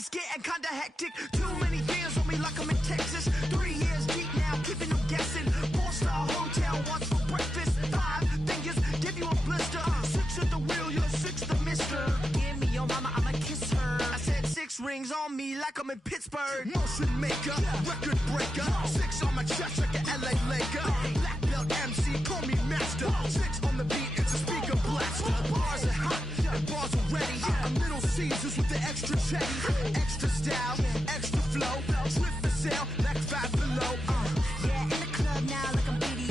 it's getting kinda hectic. Too many fans on me like I'm in Texas. 3 years deep now, keeping them guessing. 4-star hotel, what's for breakfast? 5 fingers, give you a blister. 6 at the wheel, you're 6 the mister. Give me your mama, I'ma kiss her. I said 6 rings on me like I'm in Pittsburgh. Motion maker, record breaker. 6 on my chest like an LA Laker. Black belt MC, call me master. 6 on the beat, it's a speaker blaster. Bars are hot, and bars are ready. I'm Little Caesars with the extra chetty. Extra style, extra flow. Slip for sale, like 5 below. Yeah, in the club now like I'm Diddy.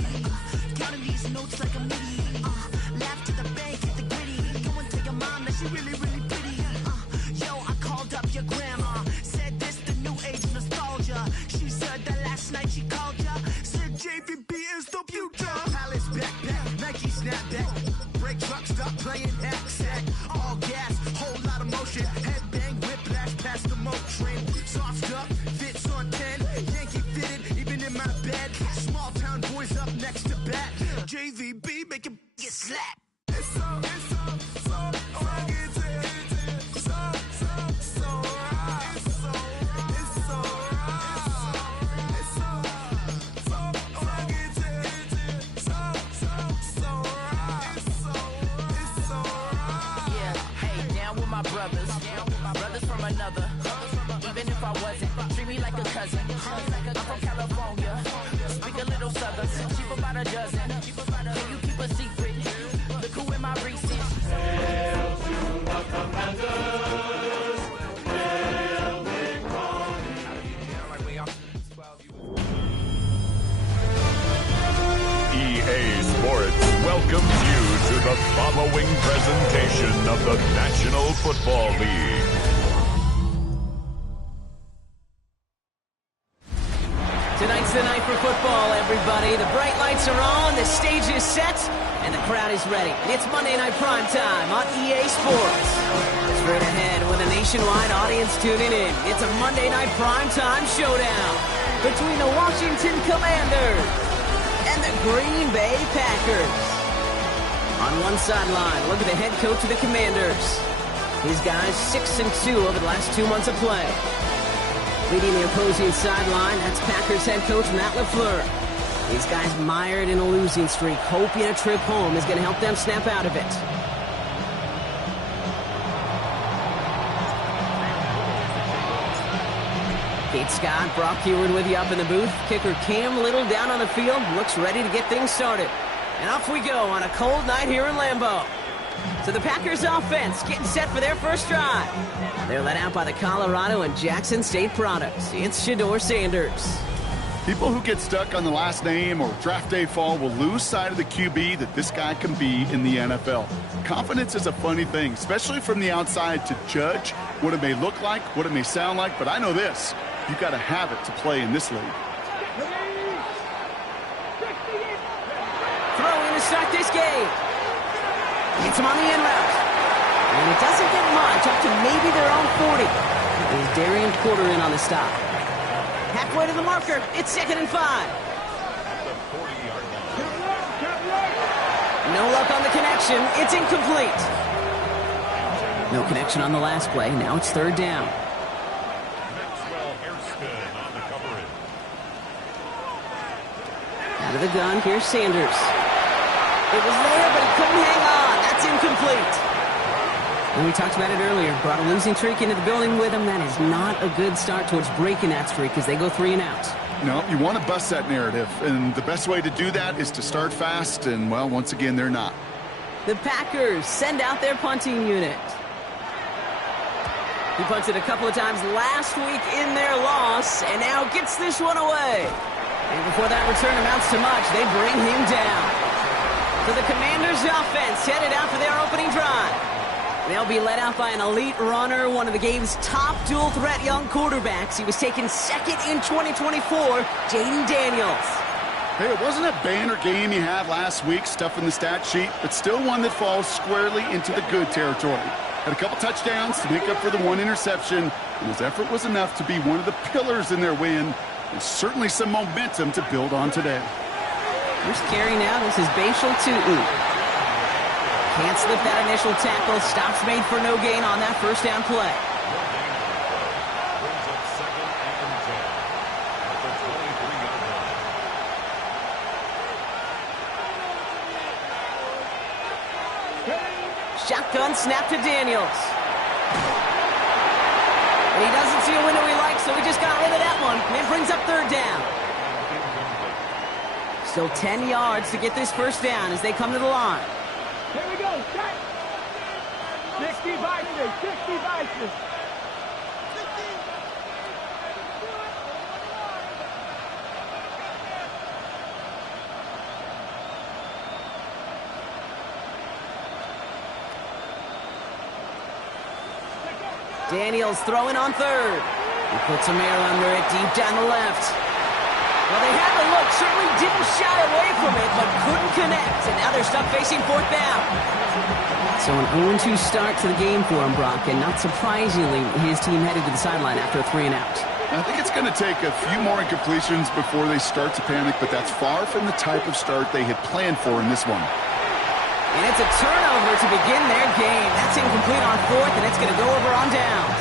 Counting these notes like a MIDI. Laugh to the bank, hit the gritty. Go and tell your mom that she really, really pretty. Yo, I called up your grandma. Said this the new age of nostalgia. She said that last night she called ya. Said JVB is the future. Palace backpack, Nike snapback. Break truck, stop playing hack. All gas, whole lot of motion. Headbang, whiplash past the moat train. Soft stuff, fits on 10. Yankee fitted, even in my bed. Small town boys up next to bat. JVB make it get slapped. It's so right. Brothers from another. Even if I wasn't, treat me like a cousin. I'm from California, speak a little southern. Cheap about a dozen. Can you keep a secret? Look who in my recent. Hail to the Commanders. Hail Big Ronnie. EA Sports welcomes you to the following presentation of the National Football League. Tonight's the night for football, everybody. The bright lights are on, the stage is set, and the crowd is ready. It's Monday Night Prime Time on EA Sports. Straight ahead with a nationwide audience tuning in. It's a Monday Night Prime Time showdown between the Washington Commanders and the Green Bay Packers. On one sideline, look at the head coach of the Commanders. These guys 6-2 over the last 2 months of play. Leading the opposing sideline, that's Packers head coach Matt LaFleur. These guys mired in a losing streak, hoping a trip home is going to help them snap out of it. Kate Scott, Brock Heward with you up in the booth. Kicker Cam Little down on the field, looks ready to get things started. And off we go on a cold night here in Lambeau. So the Packers offense getting set for their first drive. They're led out by the Colorado and Jackson State products. It's Shedeur Sanders. People who get stuck on the last name or draft day fall will lose sight of the QB that this guy can be in the NFL. Confidence is a funny thing, especially from the outside, to judge what it may look like, what it may sound like. But I know this, you've got to have it to play in this league. Throwing to start this game. Gets him on the in route. And it doesn't get much, up to maybe their own 40. There's Darian Porter in on the stop. Halfway to the marker, it's 2nd and 5. No luck on the connection, it's incomplete. No connection on the last play, now it's 3rd down. Out of the gun, here's Sanders. It was there, but he couldn't hang on. That's incomplete. And we talked about it earlier. Brought a losing streak into the building with him. That is not a good start towards breaking that streak as they go 3 and out. No, you want to bust that narrative. And the best way to do that is to start fast. And, well, once again, they're not. The Packers send out their punting unit. He punted a couple of times last week in their loss and now gets this one away. And before that return amounts to much, they bring him down. So the Commanders' offense headed out for their opening drive. They'll be led out by an elite runner, one of the game's top dual-threat young quarterbacks. He was taken 2nd in 2024, Jaden Daniels. Hey, it wasn't a banner game he had last week, stuff in the stat sheet, but still one that falls squarely into the good territory. Had a couple touchdowns to make up for the 1 interception, and his effort was enough to be one of the pillars in their win, and certainly some momentum to build on today. First carry now, this is Bashal Tootin. Can't slip that initial tackle. Stops made for no gain on that 1st down play. Shotgun snap to Daniels. And he doesn't see a window he likes, so he just got rid of that one. And it brings up third down. Still 10 yards to get this first down as they come to the line. Here we go. 60 vices. 60 vices. Daniels throwing on third. He puts some air under it deep down the left. Well, they had the look, certainly didn't shy away from it, but couldn't connect. And now they're stuck facing fourth down. So an 0-2 start to the game for him, Brock, and not surprisingly, his team headed to the sideline after a 3-and-out. I think it's going to take a few more incompletions before they start to panic, but that's far from the type of start they had planned for in this one. And it's a turnover to begin their game. That's incomplete on fourth, and it's going to go over on downs.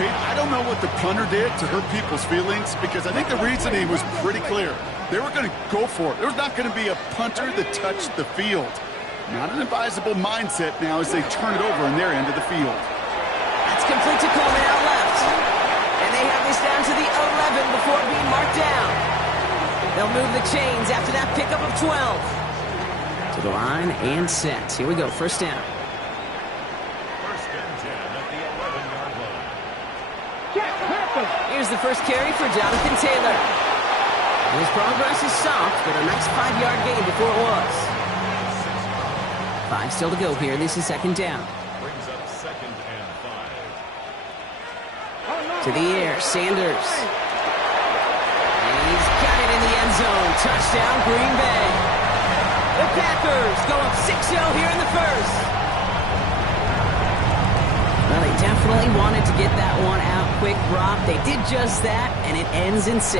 Kate, I don't know what the punter did to hurt people's feelings because I think the reasoning was pretty clear. They were going to go for it. There was not going to be a punter that touched the field. Not an advisable mindset now as they turn it over in their end of the field. That's complete to Coleman out left. And they have this down to the 11 before being marked down. They'll move the chains after that pickup of 12. To the line and set. Here we go, first down. First and 10 at the 11-yard line. Here's the first carry for Jonathan Taylor. His progress is soft, but a nice 5-yard gain before it was. 5 still to go here. This is second down. Brings up second and 5. To the air, Sanders. And he's got it in the end zone. Touchdown, Green Bay. The Packers go up 6-0 here in the first. Well, they definitely wanted to get that one out quick, Brock. They did just that, and it ends in 6.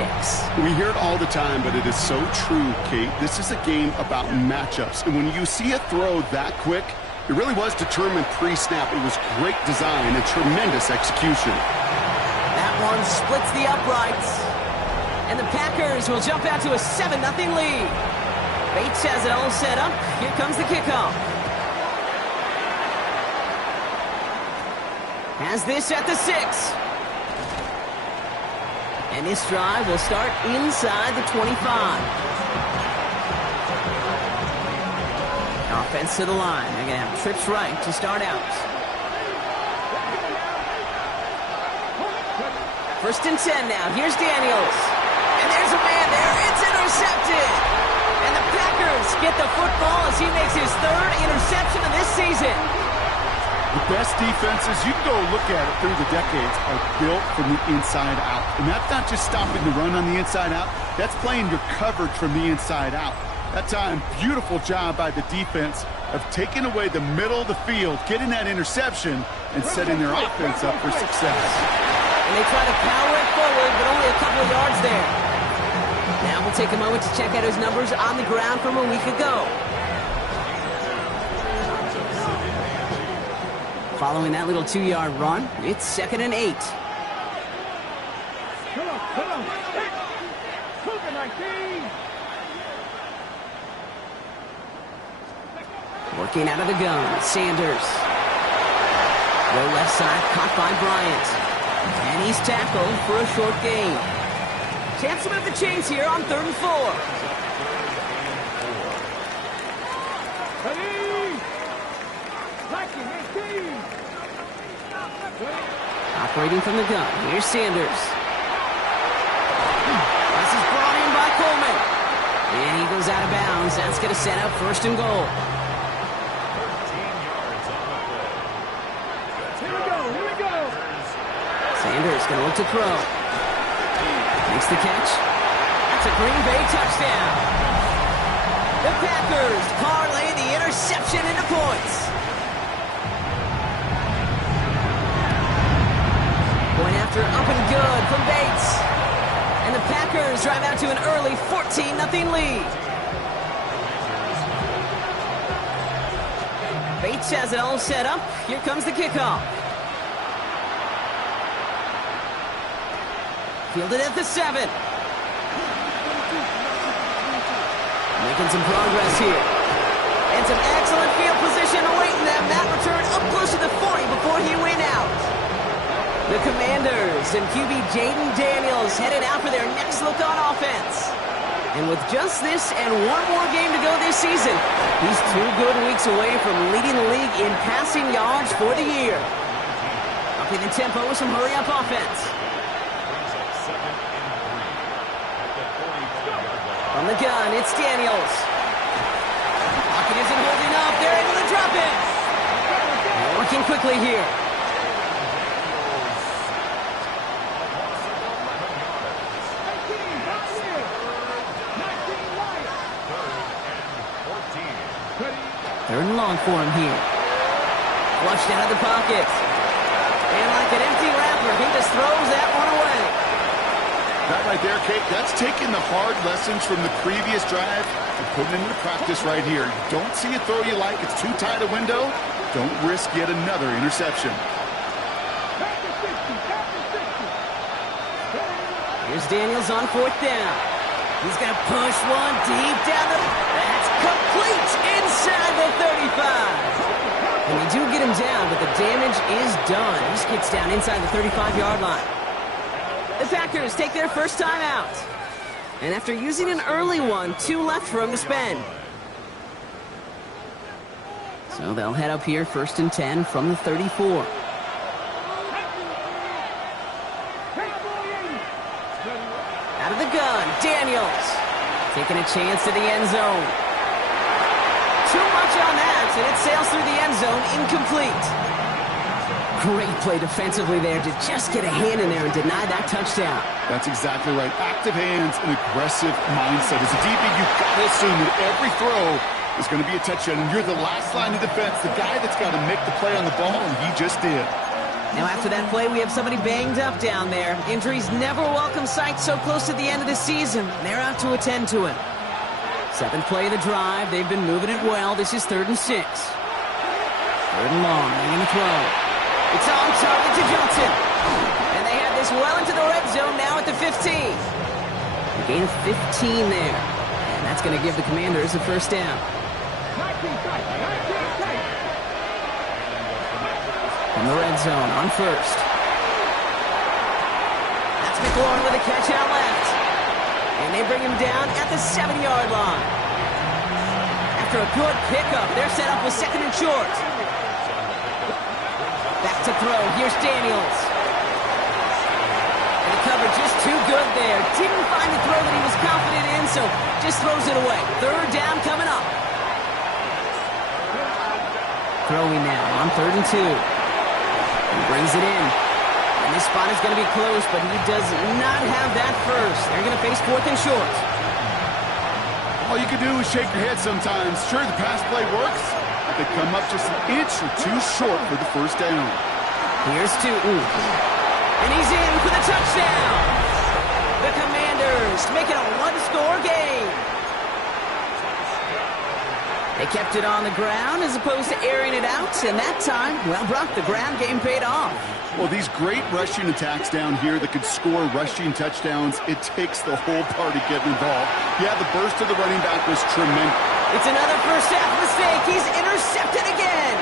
We hear it all the time, but it is so true, Kate. This is a game about matchups. And when you see a throw that quick, it really was determined pre-snap. It was great design and tremendous execution. That one splits the uprights. And the Packers will jump out to a 7-0 lead. Bates has it all set up. Here comes the kickoff. Has this at the 6. And this drive will start inside the 25. Offense to the line. They're going to have trips right to start out. First and 10 now. Here's Daniels. And there's a man there. It's intercepted. And the Packers get the football as he makes his 3rd interception of this season. The best defenses, you can go look at it through the decades, are built from the inside out. And that's not just stopping the run on the inside out. That's playing your coverage from the inside out. That time, beautiful job by the defense of taking away the middle of the field, getting that interception, and setting their offense up for success. And they try to power it forward, but only a couple of yards there. Now we'll take a moment to check out his numbers on the ground from a week ago. Following that little 2-yard run, it's 2nd and 8. Come on. Cooking 19. Working out of the gun, Sanders. Low left side, caught by Bryant. And he's tackled for a short gain. Chance to move the chains here on 3rd and 4. Operating from the gun, here's Sanders. This is brought in by Coleman. And he goes out of bounds. That's going to set up 1st and goal. 13 yards on the play. Here we go. Sanders going to look to throw. Makes the catch. That's a Green Bay touchdown. The Packers parlay the interception into points. Going after up and good from Bates. And the Packers drive out to an early 14-0 lead. Bates has it all set up. Here comes the kickoff. Fielded at the 7. Making some progress here. And some excellent field position awaiting them. That return up close to the 40 before he went out. The Commanders and QB Jaden Daniels headed out for their next look on offense. And with just this and one more game to go this season, he's 2 good weeks away from leading the league in passing yards for the year. Upping the tempo with some hurry-up offense. From the gun, it's Daniels. Pocket isn't holding up. They're able to drop it. They're working quickly here. Third and long for him here. Flushed out of the pocket. And like an empty wrapper, he just throws that one away. That right there, Kate, that's taking the hard lessons from the previous drive and putting it into practice right here. Don't see a throw you like. It's too tight a window. Don't risk yet another interception. Here's Daniels on 4th down. He's going to push one deep down the... That's complete inside the 35. And they do get him down, but the damage is done. He just gets down inside the 35-yard line. The Packers take their first time out. And after using an early one, 2 left for him to spend. So they'll head up here 1st and 10 from the 34. Out of the gun, Daniels. Taking a chance to the end zone. Too much on that, and it sails through the end zone, incomplete. Great play defensively there to just get a hand in there and deny that touchdown. That's exactly right. Active hands and aggressive mindset. As a DB, you've got to assume that every throw is going to be a touchdown, and you're the last line of defense, the guy that's got to make the play on the ball, and he just did. Now after that play, we have somebody banged up down there. Injuries never welcome sight so close to the end of the season. They're out to attend to it. 7th play of the drive. They've been moving it well. This is 3rd and 6. 3rd and long. They're going to throw. It's on target to Johnson. And they have this well into the red zone now at the 15. A gain of 15 there. And that's going to give the Commanders a first down. From the red zone on 1st. That's McLaurin with a catch out left. And they bring him down at the 7-yard line. After a good pickup, they're set up with 2nd and short. Back to throw. Here's Daniels. And the coverage is too good there. Didn't find the throw that he was confident in, so just throws it away. 3rd down coming up. Throwing now on 3rd and 2. He brings it in. And this spot is going to be close, but he does not have that first. They're going to face 4th and short. All you can do is shake your head sometimes. Sure, the pass play works, but they come up just an inch or 2 short for the first down. Here's Tootin. And he's in for the touchdown. The Commanders make it a 1-score game. They kept it on the ground as opposed to airing it out, and that time, well, Brock, the ground game paid off. Well, these great rushing attacks down here that could score rushing touchdowns, it takes the whole party getting involved. Yeah, the burst of the running back was tremendous. It's another first half mistake. He's intercepted again.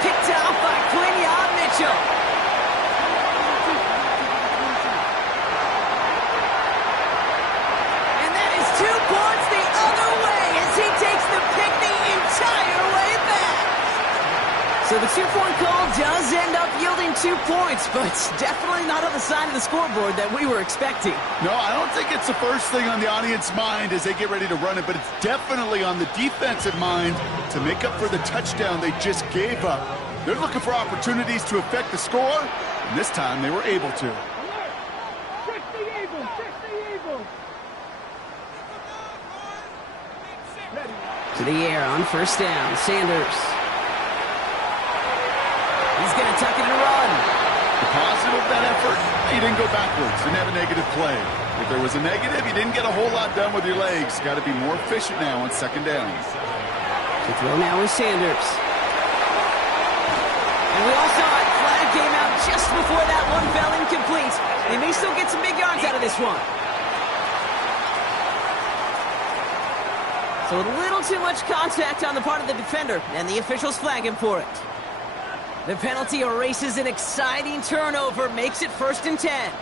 Picked off by Quinyon Mitchell. And that is 2 points the other way as he takes the pick the entire way back. So the 2-point call does end up yielding 2 points, but it's definitely not on the side of the scoreboard that we were expecting. No, I don't think it's the first thing on the audience mind as they get ready to run it, but it's definitely on the defensive mind to make up for the touchdown they just gave up. They're looking for opportunities to affect the score, and this time they were able to. To the air on 1st down, Sanders. He's going to tuck it and run. The positive of that effort, he didn't go backwards, didn't have a negative play. If there was a negative, you didn't get a whole lot done with your legs. Got to be more efficient now on 2nd down. To throw now is Sanders. And we all saw it. Flag came out just before that one fell incomplete. They may still get some big yards out of this one. So a little too much contact on the part of the defender, and the officials flag him for it. The penalty erases an exciting turnover, makes it 1st and 10.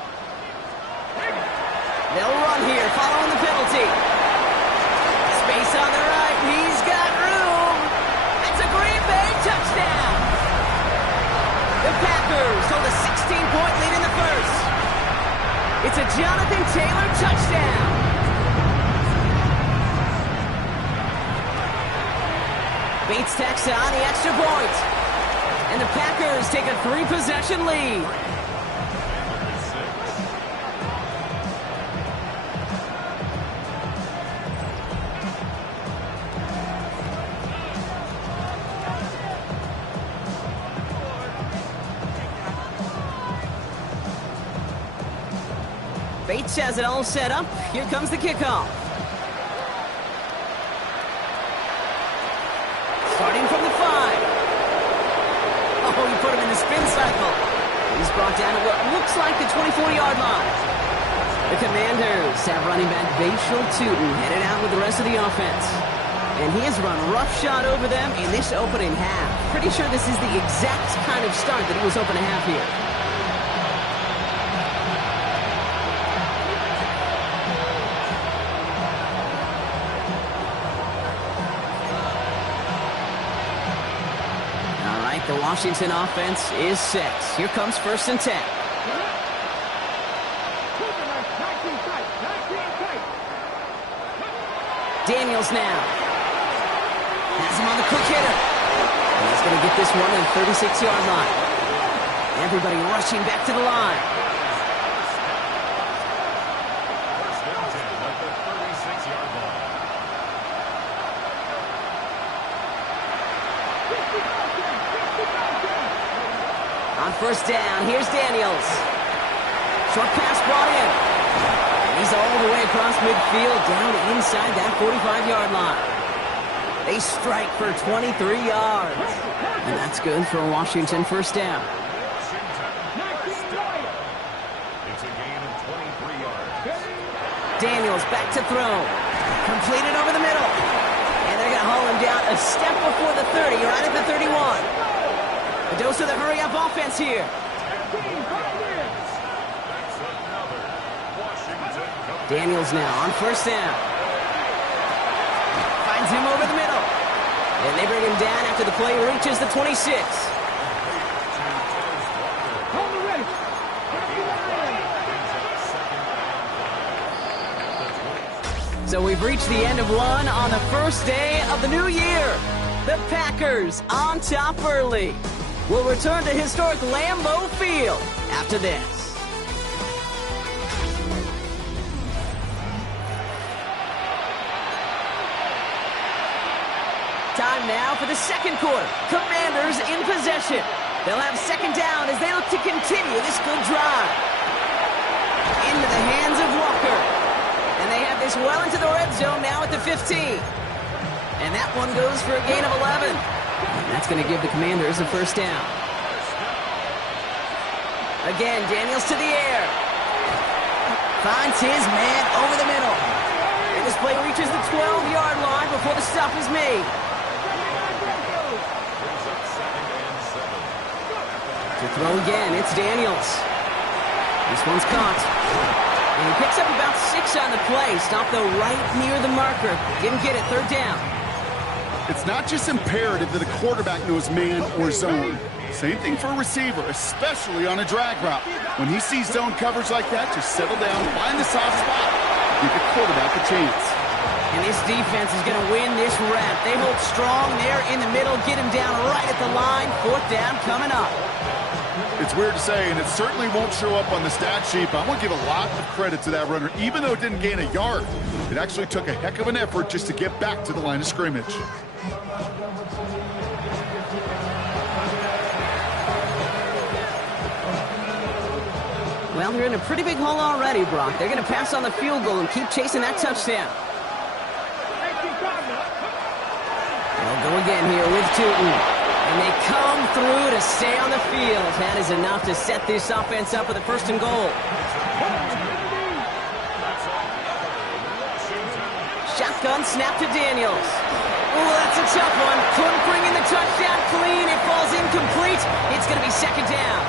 They'll run here, following the penalty. Space on the right, he's got room. It's a Green Bay touchdown. The Packers hold a 16-point lead in the first. It's a Jonathan Taylor touchdown. Bates tacks on the extra point. And the Packers take a 3-possession lead. Bates has it all set up. Here comes the kickoff. Starting from the 5. Oh, he put him in the spin cycle. He's brought down at what looks like the 24-yard line. The Commanders have running back Bashal Tootin headed out with the rest of the offense. And he has run roughshod over them in this opening half. Pretty sure this is the exact kind of start that he was hoping to have here. The Washington offense is set. Here comes 1st and 10. Daniels now. Has him on the quick hitter. And he's going to get this one on the 36-yard line. Everybody rushing back to the line. On 1st down, here's Daniels. Short pass brought in. And he's all the way across midfield, down inside that 45-yard line. They strike for 23 yards. And that's good for a Washington 1st down. It's a gain of 23 yards. Daniels back to throw. Completed over the middle. And they're going to haul him down a step before the 30, right at the 31. A dose of the hurry-up offense here. Daniels now on 1st down. Finds him over the middle. And they bring him down after the play reaches the 26. So we've reached the end of one on the first day of the new year. The Packers on top early. We'll return to historic Lambeau Field after this. Time now for the second quarter. Commanders in possession. They'll have 2nd down as they look to continue this good drive. Into the hands of Walker. And they have this well into the red zone now at the 15. And that one goes for a gain of 11. And that's going to give the Commanders a 1st down. Again, Daniels to the air. Finds his man over the middle. And this play reaches the 12-yard line before the stop is made. To throw again, it's Daniels. This one's caught. And he picks up about 6 on the play. Stopped though right near the marker. Didn't get it, 3rd down. It's not just imperative that a quarterback knows man or zone. Same thing for a receiver, especially on a drag route. When he sees zone coverage like that, just settle down, find the soft spot, give the quarterback a chance. And this defense is going to win this rep. They hold strong there in the middle, get him down right at the line. 4th down coming up. It's weird to say, and it certainly won't show up on the stat sheet, but I want to give a lot of credit to that runner. Even though it didn't gain a yard, it actually took a heck of an effort just to get back to the line of scrimmage. Well, they're in a pretty big hole already, Brock. They're going to pass on the field goal and keep chasing that touchdown. They'll go again here with Tootin. And they come through to stay on the field. That is enough to set this offense up with a 1st and goal. Shotgun snap to Daniels. Oh, that's a tough one. Couldn't bring in the touchdown clean. It falls incomplete. It's going to be second down.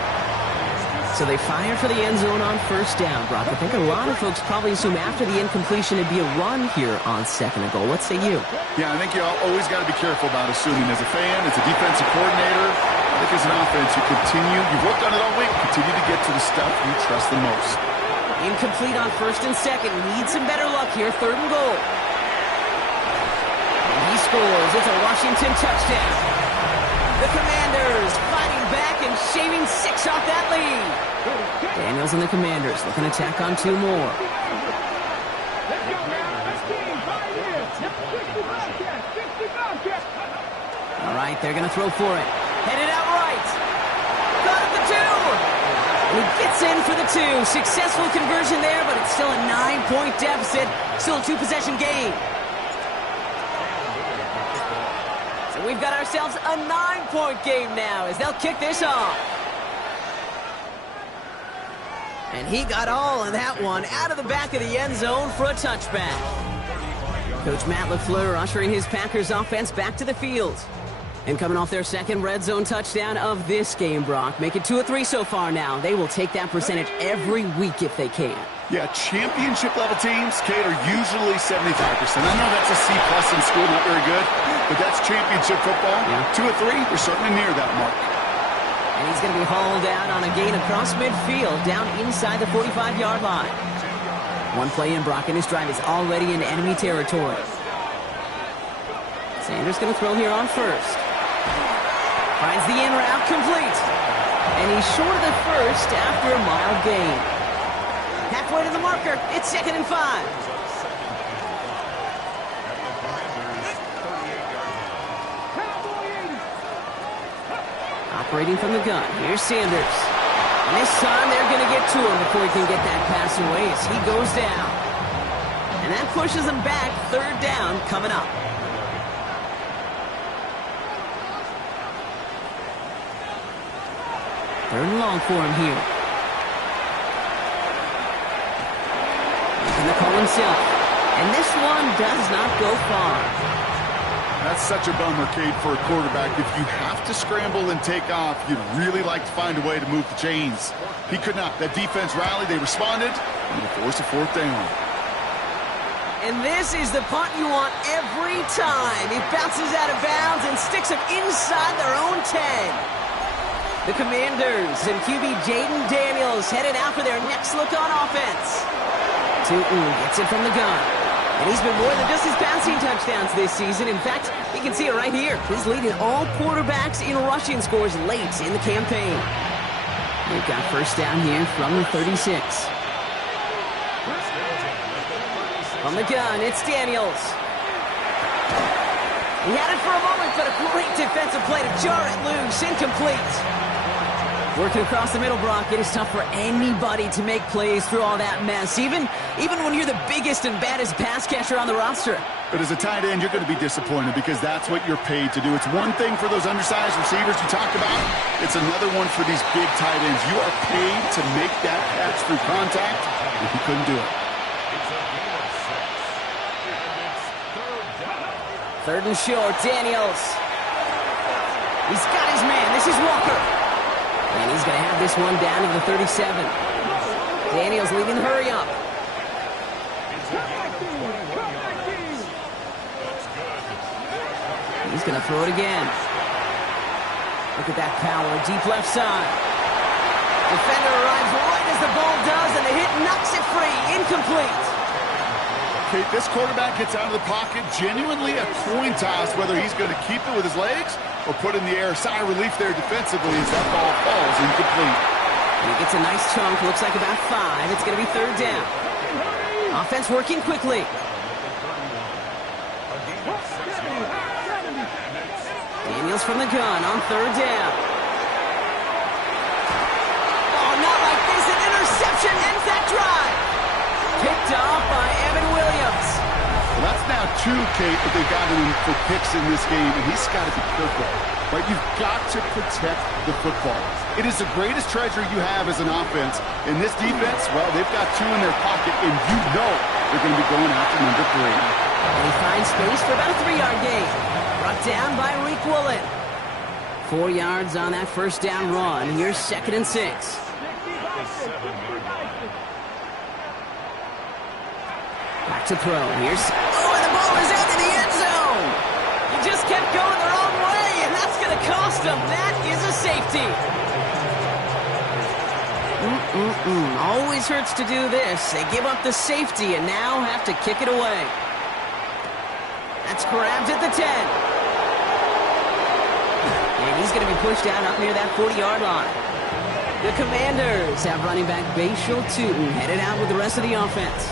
So they fire for the end zone on first down, Brock. I think a lot of folks probably assume after the incompletion it'd be a run here on second and goal. What say you? Yeah, I think you always got to be careful about assuming. As a fan, as a defensive coordinator, I think as an offense, you've worked on it all week, continue to get to the stuff you trust the most. Incomplete on first and second. Need some better luck here. Third and goal. And he scores. It's a Washington touchdown. The Commanders fighting back and shaving 6 off that lead. Daniels and the Commanders looking to tack on 2 more. All right, they're going to throw for it. Headed out right. Got it, the 2. And he gets in for the 2. Successful conversion there, but it's still a 9-point deficit. Still a 2-possession game. So we've got ourselves a 9-point game now as they'll kick this off. And he got all of that one out of the back of the end zone for a touchback. Coach Matt LaFleur ushering his Packers offense back to the field. And coming off their second red zone touchdown of this game, Brock. Make it 2 of 3 so far now. They will take that percentage every week if they can. Yeah, championship-level teams, Kate, are usually 75%. I know that's a C+ in school, not very good, but that's championship football. Yeah. 2 of 3, they're certainly near that mark. And he's going to be hauled out on a gain across midfield, down inside the 45-yard line. One play in, Brock, and his drive is already in enemy territory. Sanders going to throw here on first. Finds the in route, complete. And he's short of the first after a mild gain. Halfway to the marker, it's 2nd and 5. Operating from the gun, here's Sanders. And this time they're going to get to him before he can get that pass away as he goes down. And that pushes him back, 3rd down coming up. Third and long for him here. Making the call himself. And this one does not go far. That's such a bummer, Kate, for a quarterback. If you have to scramble and take off, you'd really like to find a way to move the chains. He could not. That defense rallied, they responded, and they forced a 4th down. And this is the punt you want every time. It bounces out of bounds and sticks them inside their own 10. The Commanders and QB Jaden Daniels headed out for their next look on offense. Tootin gets it from the gun. And he's been more than just his passing touchdowns this season. In fact, you can see it right here. He's leading all quarterbacks in rushing scores late in the campaign. They've got first down here from the 36. From the gun, it's Daniels. He had it for a moment, but a great defensive play to jar it loose. Incomplete. Working across the middle, Brock, it is tough for anybody to make plays through all that mess, even when you're the biggest and baddest pass catcher on the roster. But as a tight end, you're going to be disappointed because that's what you're paid to do. It's one thing for those undersized receivers you talked about. It's another one for these big tight ends. You are paid to make that catch through contact, and he couldn't do it. 3rd and short, Daniels. He's got his man. This is Walker. And he's going to have this one down to the 37. Daniels leading the hurry up. He's going to throw it again. Look at that power, deep left side. Defender arrives right as the ball does, and the hit knocks it free. Incomplete. Kate, this quarterback gets out of the pocket, genuinely a coin toss whether he's going to keep it with his legs or put in the air. Sigh of relief there defensively as that ball falls incomplete. And he gets a nice chunk, looks like about 5. It's going to be 3rd down. Offense working quickly. Daniels from the gun on 3rd down. Oh, not like this. An interception ends that drive. Picked off by Evan Williams. Well, that's now 2, Kate, but they've got him for picks in this game, and he's got to be careful. Right? You've got to protect the football. It is the greatest treasure you have as an offense. In this defense, well, they've got 2 in their pocket, and you know they're going to be going after number 3. And he finds space for about a 3-yard gain. Brought down by Reek Woolen. 4 yards on that first down run. Here's 2nd and 6. Back to throw. Here's... Oh, and the ball is out in the end zone. He just kept going the wrong way, and that's going to cost him. That is a safety. Always hurts to do this. They give up the safety and now have to kick it away. That's grabbed at the 10. And he's going to be pushed out up near that 40-yard line. The Commanders have running back Bashal Tootin headed out with the rest of the offense.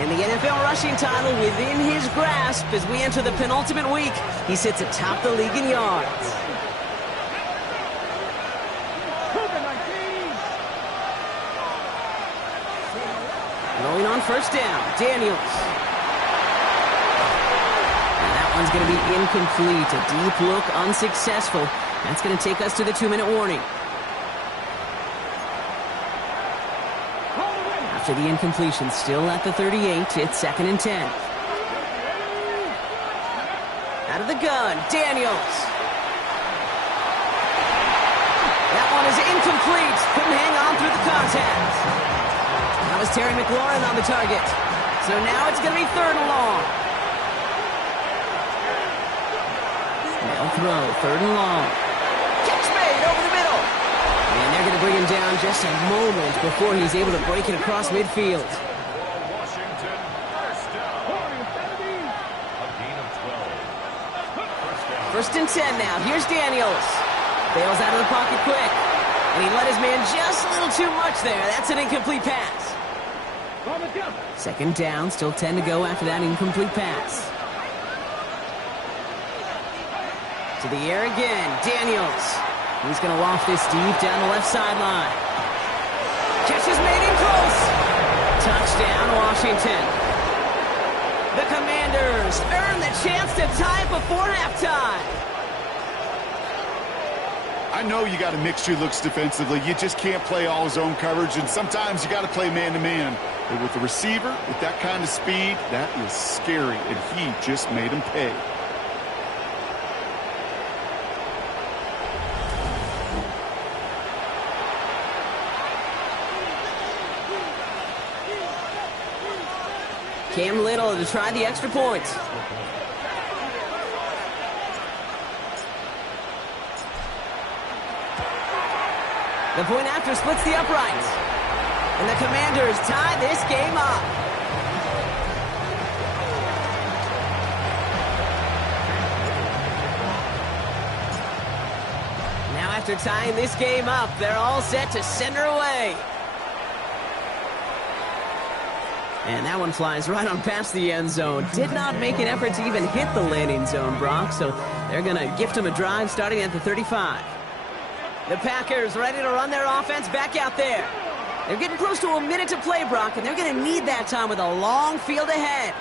And the NFL rushing title within his grasp as we enter the penultimate week. He sits atop the league in yards. Rolling on first down, Daniels. And that one's going to be incomplete. A deep look, unsuccessful. That's going to take us to the 2-minute warning. After the incompletion, still at the 38, it's 2nd and 10. Out of the gun, Daniels. That one is incomplete. Couldn't hang on through the contact. That was Terry McLaurin on the target. So now it's going to be 3rd and long. They'll throw, 3rd and long. Catch made over the middle. And they're going to bring him down just a moment before he's able to break it across midfield. Washington, first down. A gain of 12. First and 10 now. Here's Daniels. Bails out of the pocket quick. And he let his man just a little too much there. That's an incomplete pass. 2nd down, still 10 to go after that incomplete pass. To the air again, Daniels. He's going to waft this deep down the left sideline. Catch is made in close. Touchdown, Washington. The Commanders earn the chance to tie before halftime. I know you got a mixture looks defensively. You just can't play all zone coverage, and sometimes you got to play man-to-man. But with the receiver, with that kind of speed, that is scary, and he just made him pay. Cam Little to try the extra point. The point after splits the uprights. And the Commanders tie this game up. Now after tying this game up, they're all set to send her away. And that one flies right on past the end zone. Did not make an effort to even hit the landing zone, Brock. So they're going to gift him a drive starting at the 35. The Packers ready to run their offense back out there. They're getting close to a minute to play, Brock, and they're going to need that time with a long field ahead.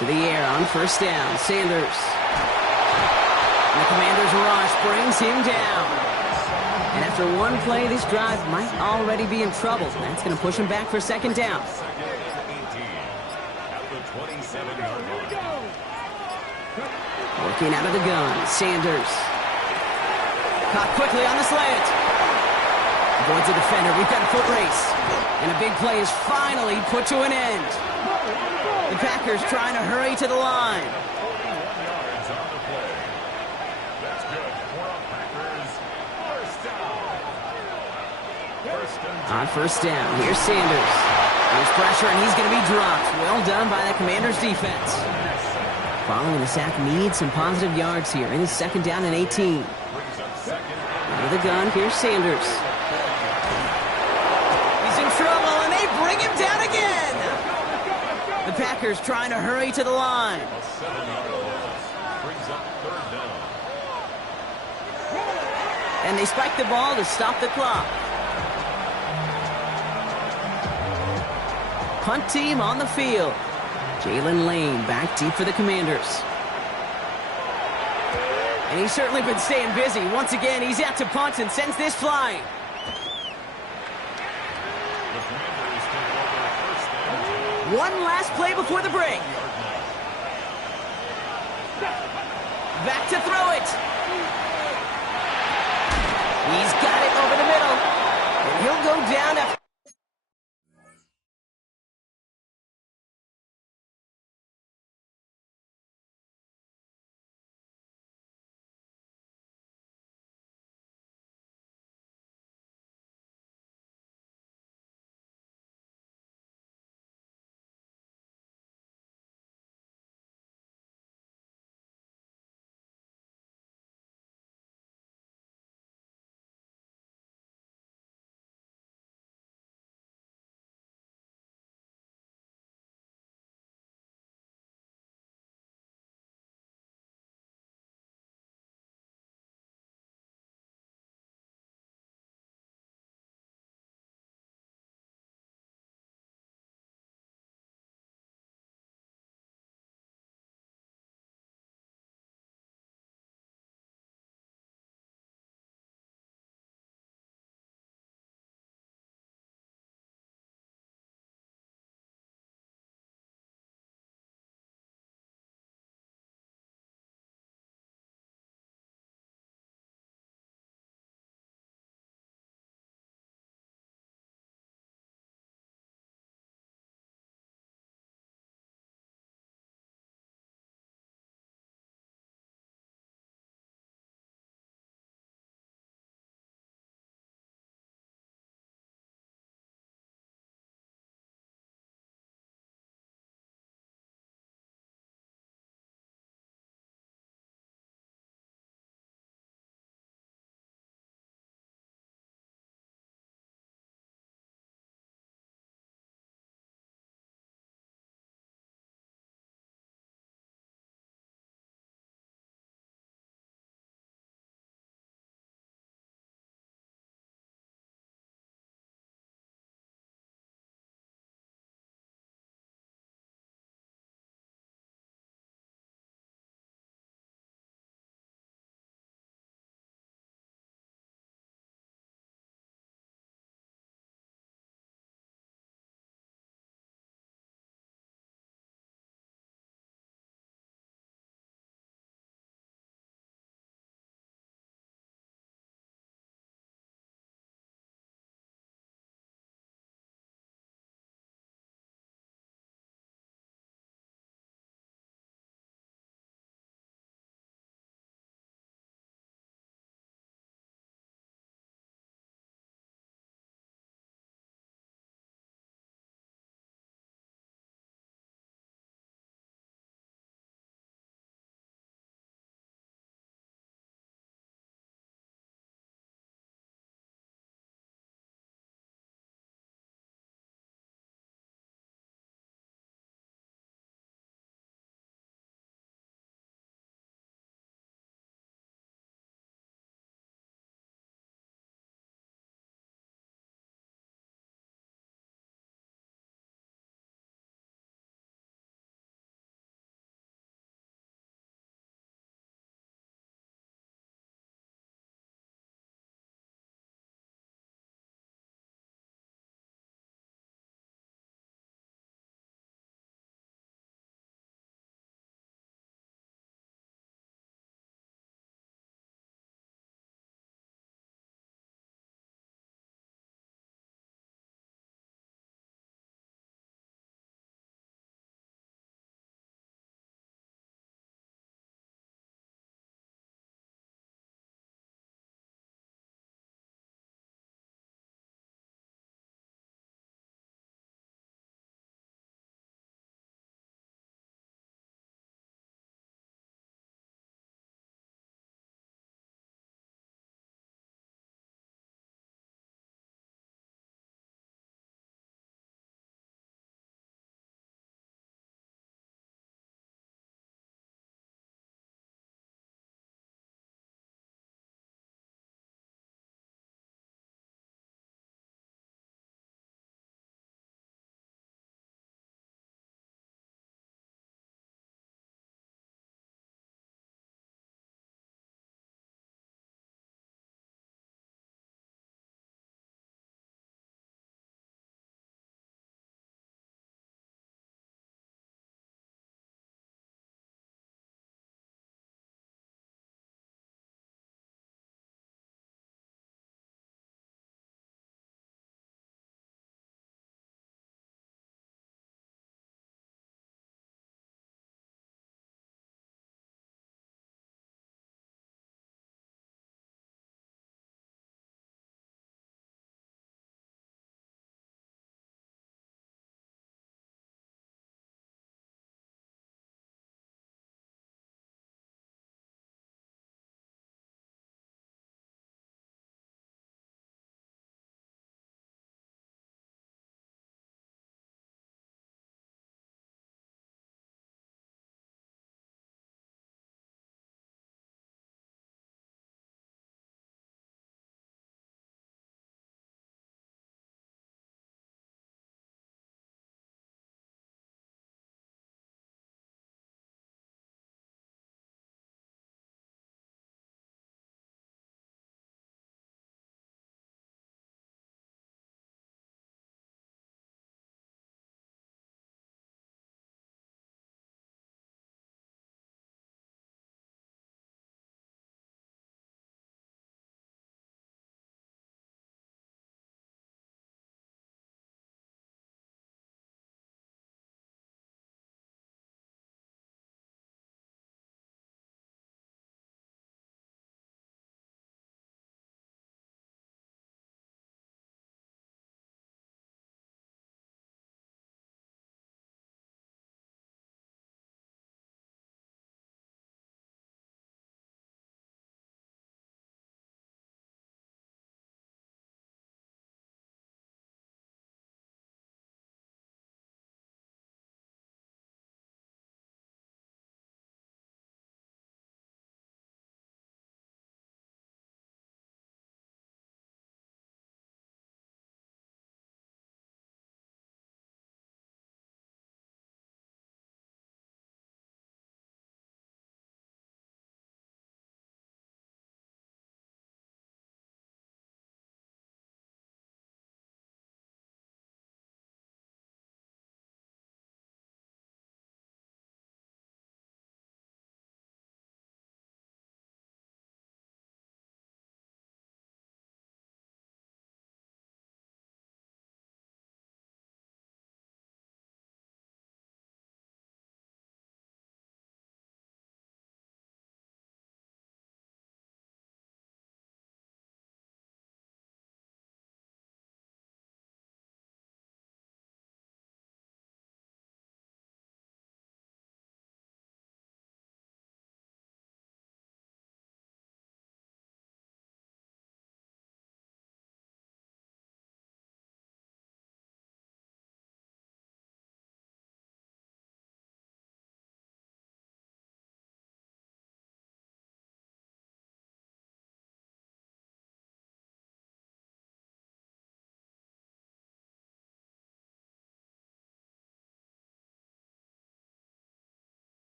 To the air on first down, Sanders. And the Commanders' rush brings him down. And after one play, this drive might already be in trouble. That's going to push him back for 2nd down. Working out of the gun, Sanders. Caught quickly on the slant. Avoids a defender. We've got a foot race. And a big play is finally put to an end. The Packers trying to hurry to the line. On first down, here's Sanders. There's pressure, and he's going to be dropped. Well done by the Commanders' defense. Following the sack needs some positive yards here. It is 2nd down and 18. Out of the gun, here's Sanders. He's in trouble, and they bring him down again. The Packers trying to hurry to the line. And they spike the ball to stop the clock. Punt team on the field. Jalen Lane back deep for the Commanders. And he's certainly been staying busy. Once again, he's out to punt and sends this flying. One last play before the break. Back to throw it. He's